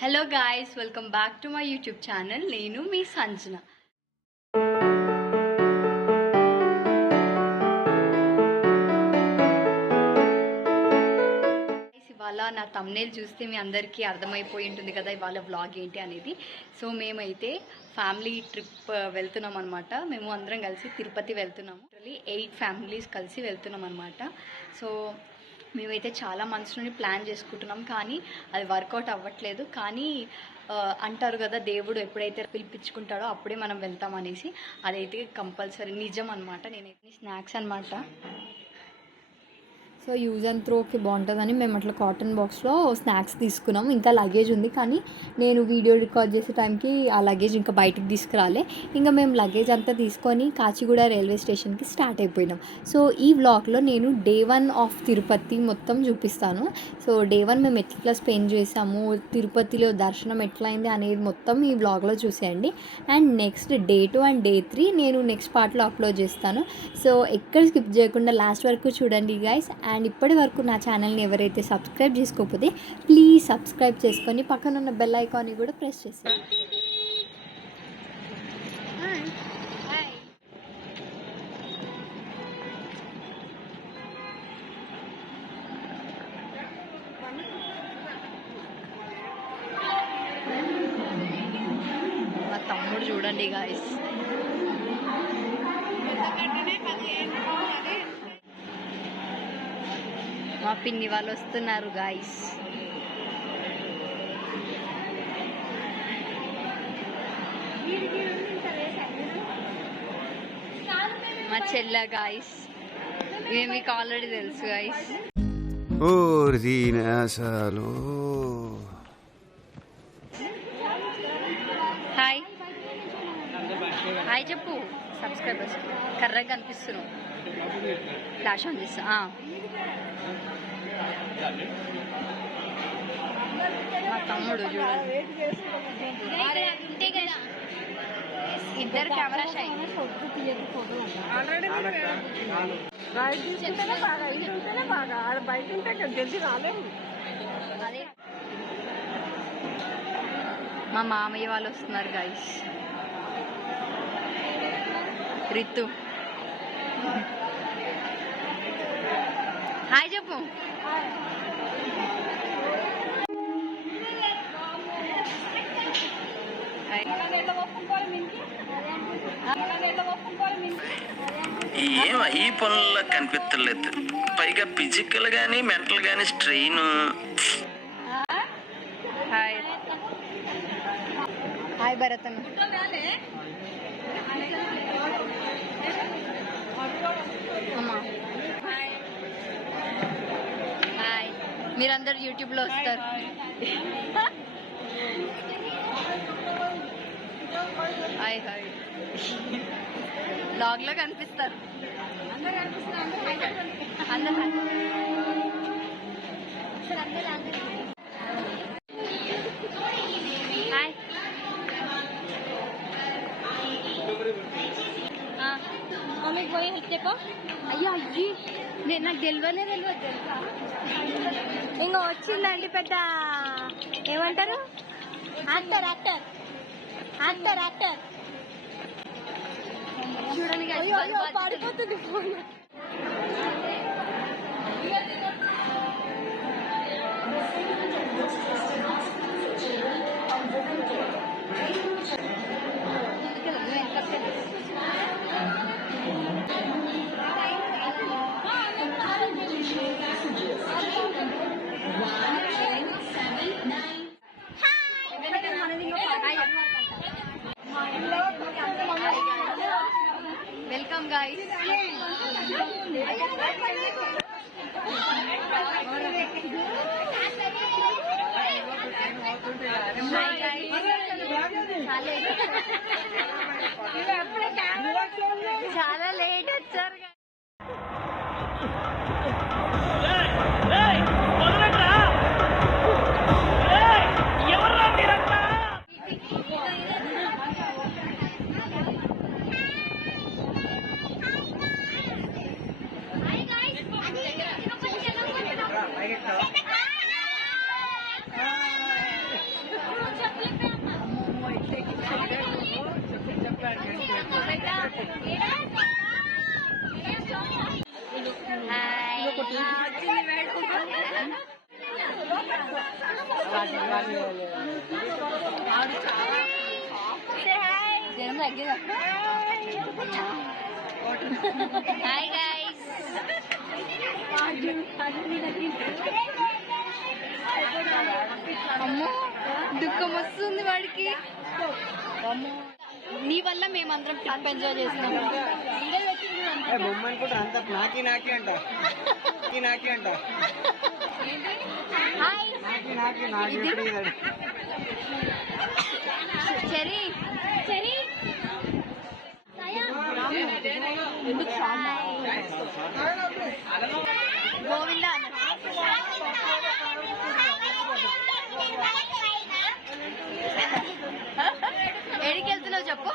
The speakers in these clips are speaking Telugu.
Hello guys, welcome back to my YouTube channel. నేను మీ సంజన. ఇవాళ నా థంబ్నెయిల్ చూస్తే మీ అందరికీ అర్థమైపోయి ఉంటుంది కదా ఇవాళ వ్లాగ్ ఏంటి అనేది. సో మేమైతే ఫ్యామిలీ ట్రిప్ వెళ్తున్నాం అనమాట. మేము అందరం కలిసి తిరుపతి వెళ్తున్నాము. 8 ఫ్యామిలీస్ కలిసి వెళ్తున్నాం అనమాట. సో మేమైతే చాలా మంత్స్ నుండి ప్లాన్ చేసుకుంటున్నాం, కానీ అది వర్కౌట్ అవ్వట్లేదు. కానీ అంటారు కదా, దేవుడు ఎప్పుడైతే పిలిపించుకుంటాడో అప్పుడే మనం వెళ్తామనేసి. అదైతే కంపల్సరీ నిజం అనమాట. నేనైతే స్నాక్స్ అనమాట. సో యూజ్ అండ్ త్రోకి బాగుంటుందని మేము అట్లా కాటన్ బాక్స్లో స్నాక్స్ తీసుకున్నాం. ఇంకా లగేజ్ ఉంది, కానీ నేను వీడియో రికార్డ్ చేసే టైంకి ఆ లగేజ్ ఇంకా బయటికి తీసుకురాలే. ఇంకా మేము లగేజ్ అంతా తీసుకొని కాచిగూడ రైల్వే స్టేషన్కి స్టార్ట్ అయిపోయినాం. సో ఈ వ్లాగ్లో నేను డే 1 ఆఫ్ తిరుపతి మొత్తం చూపిస్తాను. సో డే 1 మేము ఎట్లా స్పెండ్ చేసాము, తిరుపతిలో దర్శనం ఎట్లయింది అనేది మొత్తం ఈ వ్లాగ్లో చూసేయండి. And next day 2 and day 3 నేను నెక్స్ట్ పార్ట్లో అప్లోడ్ చేస్తాను. సో ఎక్కడ స్కిప్ చేయకుండా లాస్ట్ వరకు చూడండి గైస్. అండ్ ఇప్పటి వరకు నా ఛానల్ని ఎవరైతే సబ్స్క్రైబ్ చేసుకోకపోతే ప్లీజ్ సబ్స్క్రైబ్ చేసుకొని పక్కన ఉన్న బెల్ ఐకాన్ని కూడా ప్రెస్ చేస్తాను. మా తమ్ముడు చూడండి గాయస్. మా పిన్ని వాళ్ళు వస్తున్నారు గాయస్. మా చెల్ల గాయస్. ఇవి మీకు ఆల్రెడీ తెలుసు గాయస్. హాయ్ హాయ్ చెప్పు సబ్స్క్రైబర్స్. కర్రగా కనిపిస్తున్నావు. ఫ్లాష్ ఆన్ చేస్తా. మా తమ్ముడు చూడండి. ఇద్దరు కెమెరా షై. అదే మా మామయ్య వాళ్ళు వస్తున్నారు గైస్. రితు హాయ్ చెప్పు. ఏం ఈ పనుల్లో కనిపించలేదు. పైగా ఫిజికల్ గానీ మెంటల్ గానీ strain. Hi hi Bharathan. Hi. మీరందరు యూట్యూబ్లో వస్తారు. Hi hi. బ్లాగ్లో కనిపిస్తారు అందరు. హాయ్. మమ్మీకి పోయి చెప్పు. అయ్యో అయ్యి నేను నాకు తెలియదు తెలుసా. ఇంకా వచ్చిందండి పెద్ద ఏమంటారు, యాక్టర్ యాక్టర్ యాక్టర్ యాక్టర్. చూడండి పడిపోతుంది ఫోన్. Welcome guys. చాలా లేట్ వచ్చారు. జనం తగ్గిందా? Hi guys. అమ్మో దుఃఖం వస్తుంది వాడికి. నీ వల్ల మేమందరం ట్రిప్ ఎంజాయ్ చేసినాం. చెరీ చెరీ గోవిందా ఎడికి వెళ్తున్నావు చెప్పు.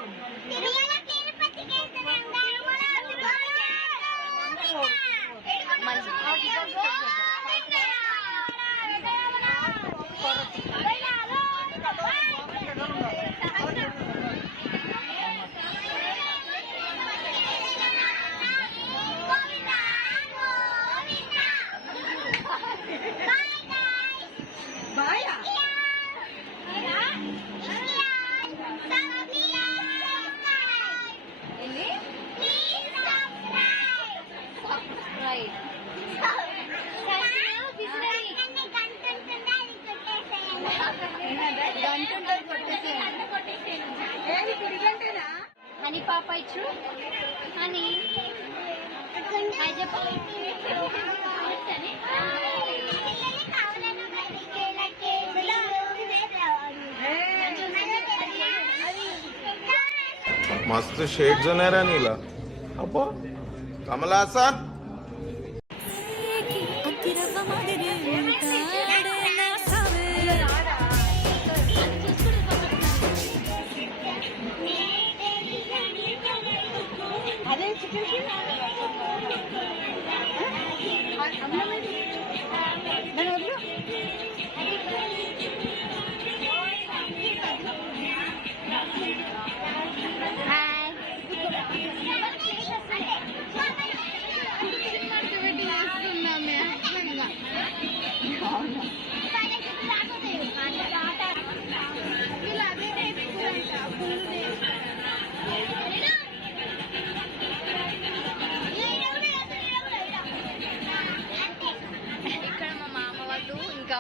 అని పాప ఇచ్చు అని मस्त शेड जो नाही राणीला अप्पा कमला असा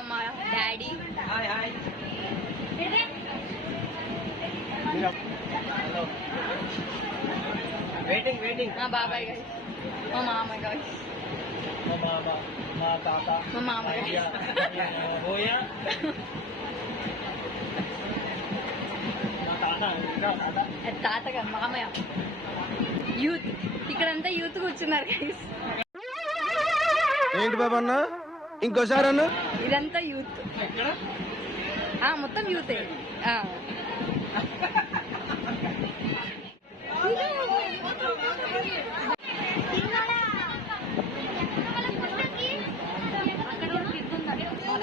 మా డాడీ మా బాబాయ్ గారు మా మామయ్య గారు మా మామయ్య తాతగా మామయ్య యూత్ ఇక్కడంతా యూత్ కూర్చున్నారు గైస్. ఏంటి బాబా అన్న ఇంకోసారి అన్న ఇదంతా యూత్ మొత్తం యూతే.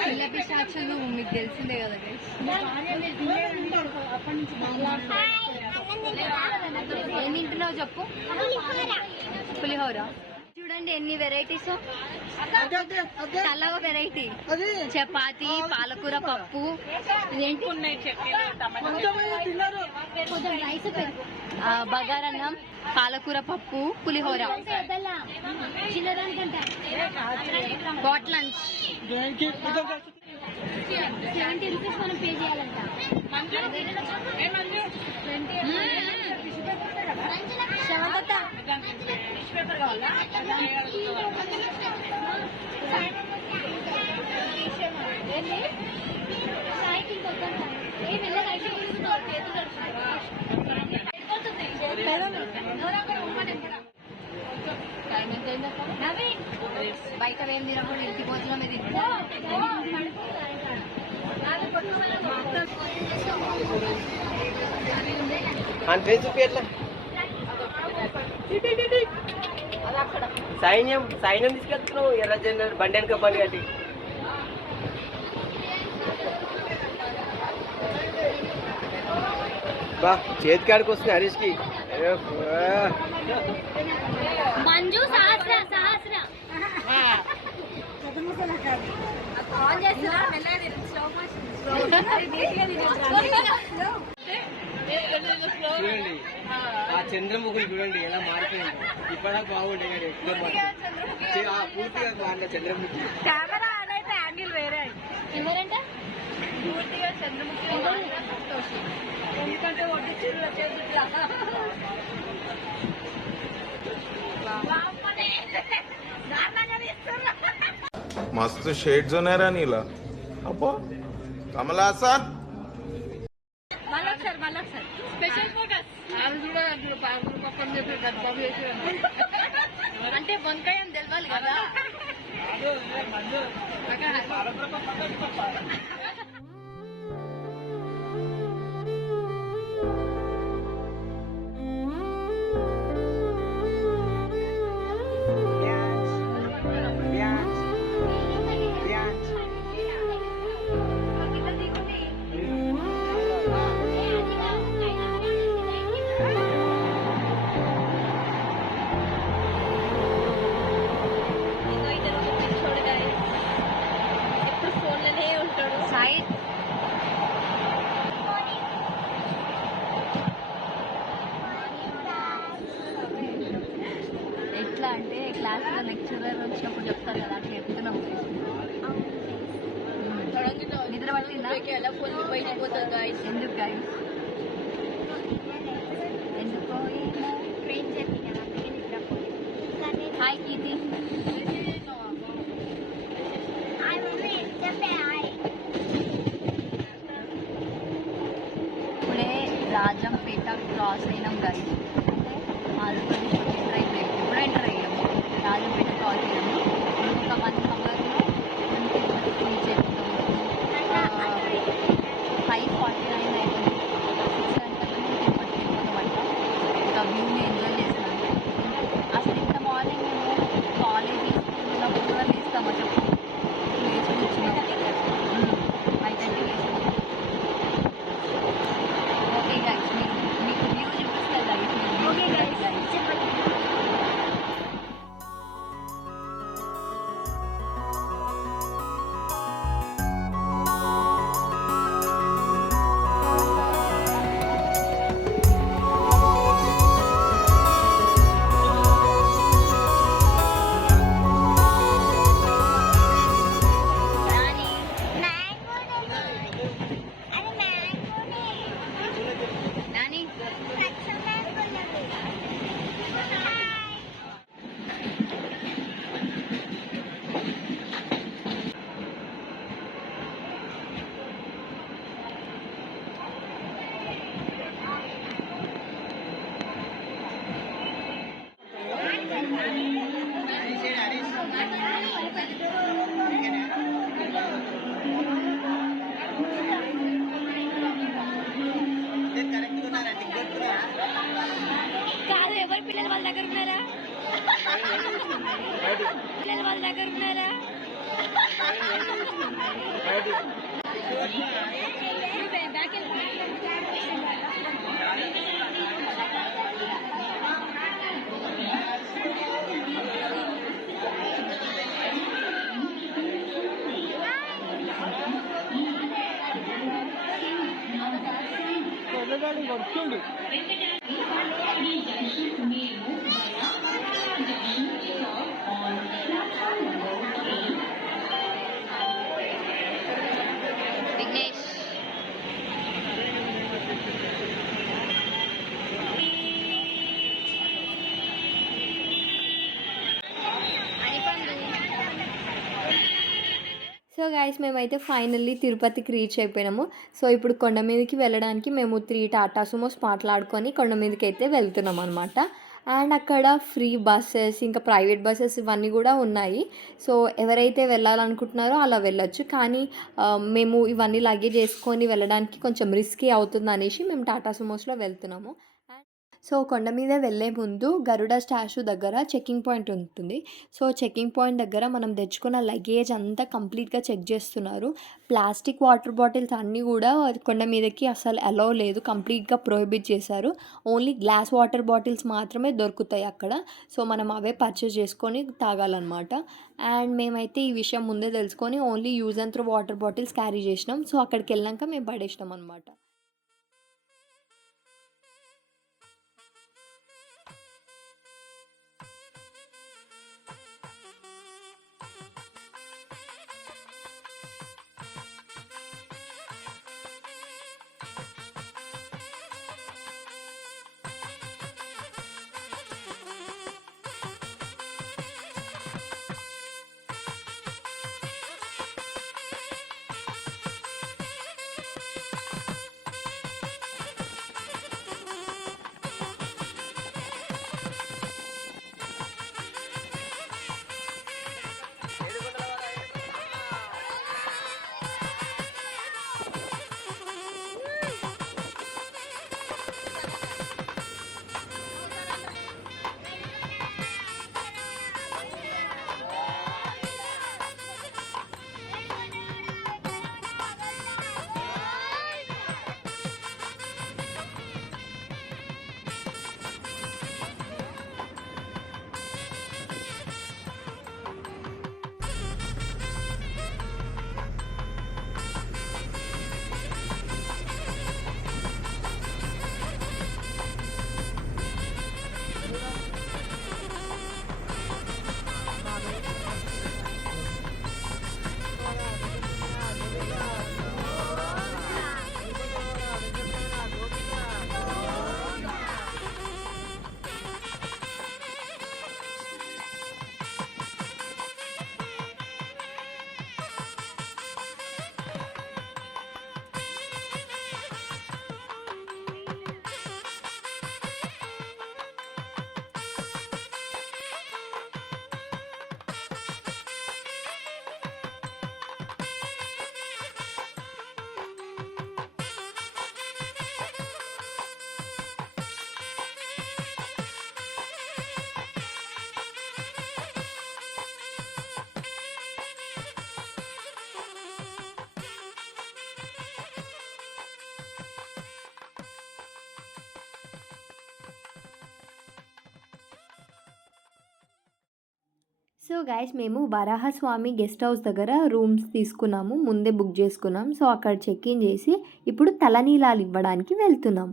పిల్లపి సాక్షులు మీకు తెలిసిందే కదా ఏం తింటున్నావు చెప్పు. పులిహోర చూడండి ఎన్ని వెరైటీస్. చాలా వెరైటీ చపాతి పాలకూర పప్పు ఇదేంటి బగారన్నం పాలకూర పప్పు పులిహోర బాట్ లంచ్ 70 రూపీస్ మనం పే చేయాలంట. బయట ఏం తినకుండా ఇంటి భోజనం ఇది. సైన్యం తీసుకెళ్తున్నావు ఎర్ర జెండా బండి వెనక బండి కట్టి. బా చేతికి ఆడికి వస్తుంది హరీష్కి. మంజు సహస్ర సహస్ర ఆన్ చేస్తున్నా. చూడండి ఆ చంద్రముఖి చూడండి ఎలా మారిపోయింది. ఇప్పుడా బాగుండే కానీ ఎక్కువ పూర్తిగా మారిన చంద్రముఖి. కెమెరా ఆన్ అయితే యాంగిల్ వేరే ఎవరంటే పూర్తిగా చంద్రముఖి ఎందుకంటే ఒడ్డు मस्त शेड्स ఉన్నాయి రా నీలా. అబ్బా కమల్ హాసన్ మళ్ళొకసారి స్పెషల్ ఫోకస్ అంటే వంకాయ అని తెలవాలి కదా. ఎప్పుడు ఫోన్లోనే ఉంటాడు. సైడ్ ఎట్లా అంటే క్లాస్లో లెక్చరర్ వచ్చినప్పుడు చెప్తారు కదా అట్లా చెప్తున్నాం. నిద్ర పట్టిందా? ఎందుకు గైస్ ఎందుకో హాయ్ కీర్తి. ఇప్పుడే రాజంపేట క్రాస్ అయినాం గైస్. అంటే ఆంధ్రప్రదేశ్ ఎంటర్ అయిపోయాం. ఎప్పుడు ఎంటర్ అయ్యాము రాజంపేట క్రాస్ అయ్యాము. ఇంకొక 1 అవర్లో రీచ్ అయిపోతాము. 5:49 అయిపోయింది. 6 గంటలకు మేము తిరుపతికి వెళ్ళిపోతామంట. ఇంకా వ్యూని ఎంజాయ్ చేస్తున్నాము. అసలు ఇంత మార్నింగ్ మేము కాలేజీ స్కూల్ ఉన్నప్పుడు కూడా లేస్తామా చెప్పు. లేచి కూర్చున్నాం. 5:30 లేచి. ఓకే గైస్ మీకు వ్యూ చూపిస్తారు గైస్. ఓకే గైస్ చెప్పండి. నాని కాదు ఎవరు పిల్లలు వాళ్ళ దగ్గర ఉన్నారా? పిల్లలు వాళ్ళ దగ్గర ఉన్నారా? విఘ్నేష్ సో గైస్ మేమైతే ఫైనల్లీ తిరుపతికి రీచ్ అయిపోయినాము. సో ఇప్పుడు కొండ మీదకి వెళ్ళడానికి మేము 3 టాటా సుమోస్ మాట్లాడుకొని కొండ మీదకి అయితే వెళ్తున్నాం అనమాట. అండ్ అక్కడ ఫ్రీ బస్సెస్ ఇంకా ప్రైవేట్ బస్సెస్ ఇవన్నీ కూడా ఉన్నాయి. సో ఎవరైతే వెళ్ళాలనుకుంటున్నారో అలా వెళ్ళొచ్చు. కానీ మేము ఇవన్నీ లగేజ్ వేసుకొని వెళ్ళడానికి కొంచెం రిస్కీ అవుతుంది అనేసి మేము టాటా సుమోస్లో వెళ్తున్నాము. సో కొండ మీద వెళ్ళే ముందు గరుడ స్టాచ్యూ దగ్గర చెకింగ్ పాయింట్ ఉంటుంది. సో చెకింగ్ పాయింట్ దగ్గర మనం తెచ్చుకున్న లగేజ్ అంతా కంప్లీట్గా చెక్ చేస్తున్నారు. ప్లాస్టిక్ వాటర్ బాటిల్స్ అన్నీ కూడా కొండ మీదకి అసలు అలౌ లేదు, కంప్లీట్గా ప్రొహిబిట్ చేశారు. ఓన్లీ గ్లాస్ వాటర్ బాటిల్స్ మాత్రమే దొరుకుతాయి అక్కడ. సో మనం అవే పర్చేస్ చేసుకొని తాగాలన్నమాట. అండ్ మేమైతే ఈ విషయం ముందే తెలుసుకొని only use and throw water bottles carry చేసినాం. సో అక్కడికి వెళ్ళాక మేము పడేసినాం అనమాట. సో గైస్ మేము వరాహస్వామి గెస్ట్ హౌస్ దగ్గర రూమ్స్ తీసుకున్నాము, ముందే బుక్ చేసుకున్నాం. సో అక్కడ చెక్ ఇన్ చేసి ఇప్పుడు తలనీలాలు ఇవ్వడానికి వెళ్తున్నాం.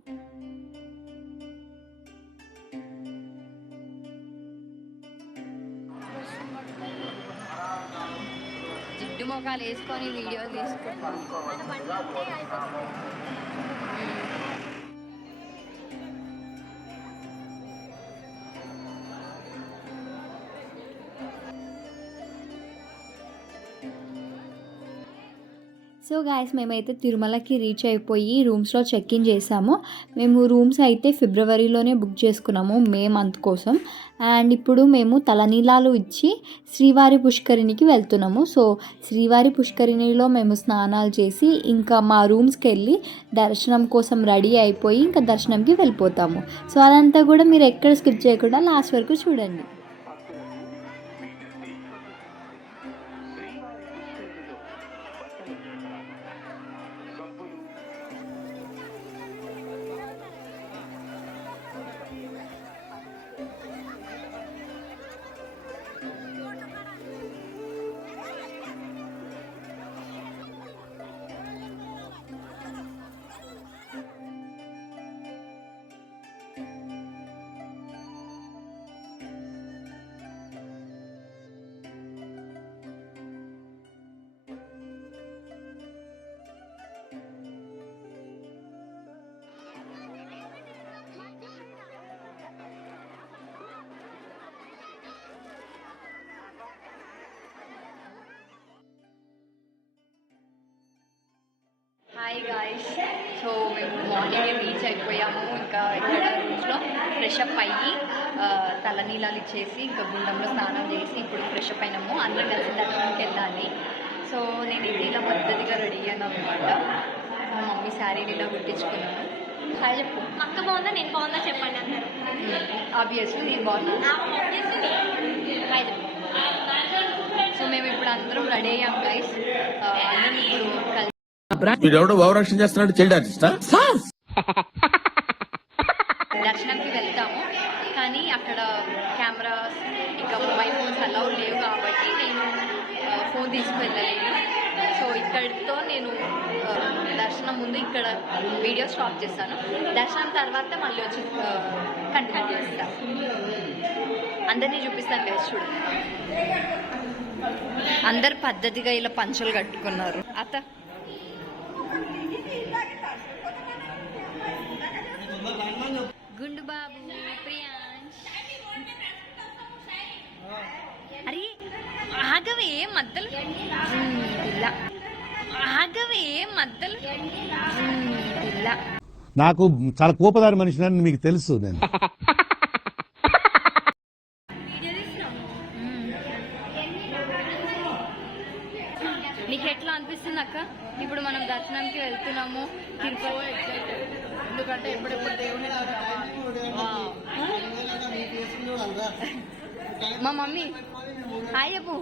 జిడ్డు మొఖాలు వేసుకొని వీడియో తీసుకుంటాం. సో గాయస్ మేమైతే తిరుమలకి రీచ్ అయిపోయి రూమ్స్లో చెక్ ఇన్ చేసాము. మేము రూమ్స్ అయితే ఫిబ్రవరిలోనే బుక్ చేసుకున్నాము, మే మంత్ కోసం. అండ్ ఇప్పుడు మేము తలనీలాలు ఇచ్చి శ్రీవారి పుష్కరిణికి వెళ్తున్నాము. సో శ్రీవారి పుష్కరిణిలో మేము స్నానాలు చేసి ఇంకా మా రూమ్స్కి వెళ్ళి దర్శనం కోసం రెడీ అయిపోయి ఇంకా దర్శనంకి వెళ్ళిపోతాము. సో అదంతా కూడా మీరు ఎక్కడ స్కిప్ చేయకుండా లాస్ట్ వరకు చూడండి. హాయ్ గాయ్స్, సో మేము మార్నింగ్ రీచ్ అయిపోయాము. ఇంకా ఇక్కడ రూమ్స్లో ఫ్రెష్ అప్ అయ్యి తలనీలాలు ఇచ్చేసి ఇంకా గుండంలో స్నానం చేసి ఇప్పుడు ఫ్రెష్ అప్ అయినాము. అందరం కలిసి దర్శనంకి వెళ్ళాలి. సో నేను ఇది ఇలా పద్ధతిగా రెడీ అయ్యాను అనమాట. మా మమ్మీ శారీని ఇలా కుట్టించుకున్నాను. హాయ్ చెప్పు. అక్క బాగుందా నేను బాగుందా చెప్పండి అందరు. ఆబ్వియస్లీ నేను బాగున్నాను. హాయ్ చెప్పు. సో మేము ఇప్పుడు అందరం రెడీ అయ్యాం గైస్. అందరం ఇప్పుడు కలిసి వీడెవడో భావరక్షణ చేస్తున్నాడు, చైల్డ్ ఆర్టిస్టా? దర్శనంకి వెళ్తాము. కానీ అక్కడ కెమెరాస్ ఇంకా మొబైల్ ఫోన్స్ అలా లేవు కాబట్టి నేను ఫోన్ తీసుకువెళ్ళలేను. సో ఇక్కడితో నేను దర్శనం ముందు ఇక్కడ వీడియో స్టాప్ చేస్తాను. దర్శనం తర్వాత మళ్ళీ వచ్చి కంటిన్యూ చేస్తాను. అందరినీ చూపిస్తాను గైస్. చూడు, అందరు పద్ధతిగా ఇలా పంచలు కట్టుకున్నారు. అత్త గుండు బాబు, ప్రియాంష్. అరే ఆగవే మద్దలు పిల్ల, ఆగవే మద్దలు పిల్ల. నాకు చాలా కోపదారి మనిషిని మీకు తెలుసు. నేను నీకు ఎట్లా అనిపిస్తుంది అక్క? ఇప్పుడు మనం దర్శనంకి వెళ్తున్నాము తిరుపతి. ఎందుకంటే ఎప్పుడెప్పుడు దేవుని మా మమ్మీ హాయ్ చెప్పు.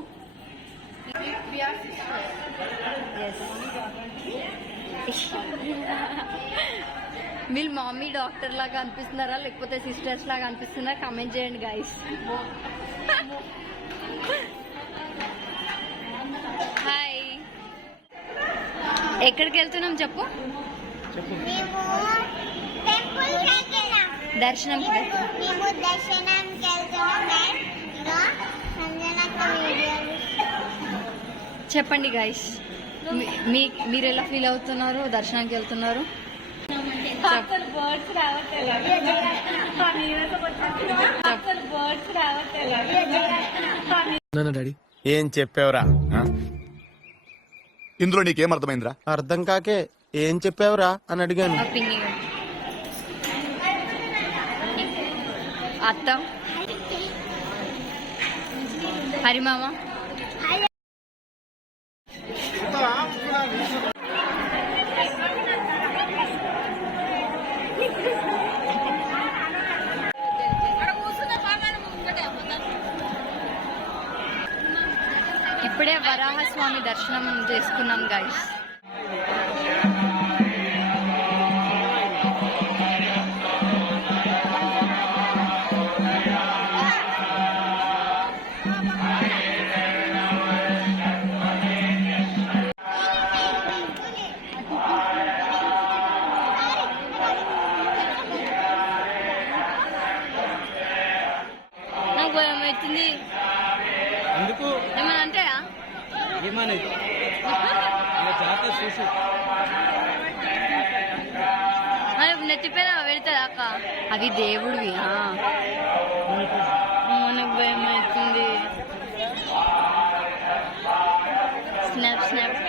వీళ్ళు మమ్మీ డాక్టర్ లాగా అనిపిస్తున్నారా లేకపోతే సిస్టర్స్ లాగా అనిపిస్తున్నారా? కామెంట్ చేయండి గైస్. హాయ్, ఎక్కడికి వెళ్తున్నాం చెప్పు. దర్శనంకి చెప్పండి గైస్, మీరు ఎలా ఫీల్ అవుతున్నారు దర్శనానికి వెళ్తున్నారు? ఏం చెప్పావురా? ఇందులో నీకేం అర్థమైందిరా? అర్థం కాకే ఏం చెప్పావురా అని అడిగాను. పింగి అత్త, హరిమామ, ఇప్పుడే వరాహస్వామి దర్శనం చేసుకున్నాం గైస్. నాకు భయం అవుతుంది. ఎందుకు ఏమన్నా అంటాయా? ఏమనేది జాతర చూసి నెత్తిపైన పెడతారా అక్క? అవి దేవుడివి. మనకు భయం అవుతుంది. Snap snap.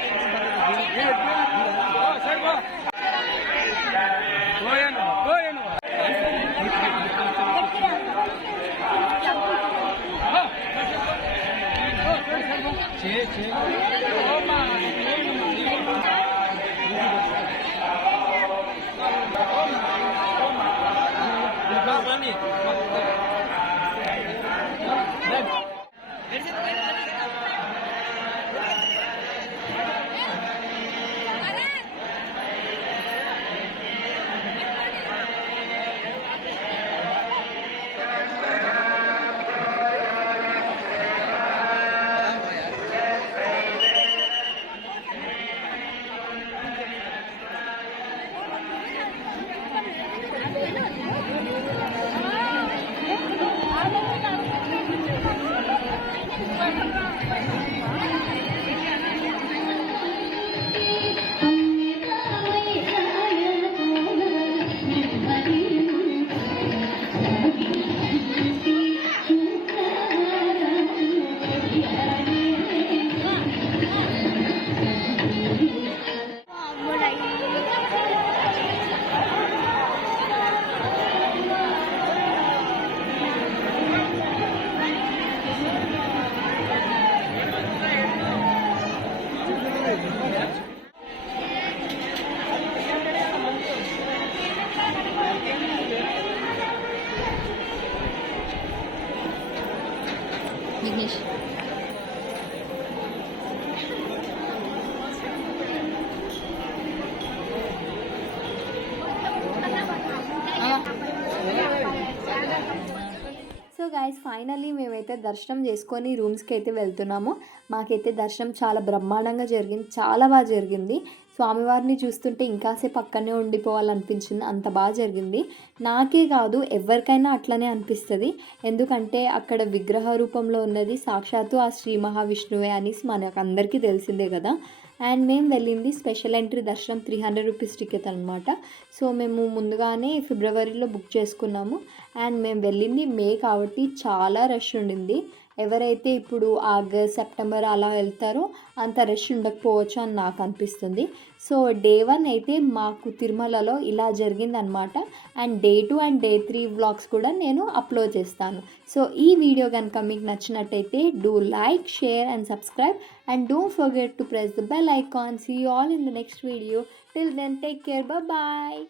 గైస్ ఫైనల్లీ మేమైతే దర్శనం చేసుకొని రూమ్స్కి అయితే వెళ్తున్నాము. మాకైతే దర్శనం చాలా బ్రహ్మాండంగా జరిగింది, చాలా బాగా జరిగింది. స్వామివారిని చూస్తుంటే ఇంకాసేపు అక్కడనే ఉండిపోవాలనిపించింది, అంత బాగా జరిగింది. నాకే కాదు ఎవరికైనా అట్లనే అనిపిస్తుంది, ఎందుకంటే అక్కడ విగ్రహ రూపంలో ఉన్నది సాక్షాత్తు ఆ శ్రీ మహావిష్ణువే అనేసి మనకు అందరికీ తెలిసిందే కదా. అండ్ మేము వెళ్ళింది స్పెషల్ ఎంట్రీ దర్శనం 300 రూపీస్ టికెట్ అనమాట. సో మేము ముందుగానే ఫిబ్రవరిలో బుక్ చేసుకున్నాము. అండ్ మేము వెళ్ళింది మే కాబట్టి చాలా రష్ ఉండింది. ఎవరైతే ఇప్పుడు ఆగస్ట్ సెప్టెంబర్ అలా వెళ్తారో అంత రష్ ఉండకపోవచ్చు అని నాకు అనిపిస్తుంది. సో డే 1 అయితే మాకు తిరుమలలో ఇలా జరిగిందనమాట. And day 2 and day 3 vlogs కూడా నేను అప్లోడ్ చేస్తాను. సో ఈ వీడియో కనుక మీకు నచ్చినట్టయితే do like, share and subscribe and don't forget to press the bell icon. See you all in the next video. Till then, take care. Bye bye.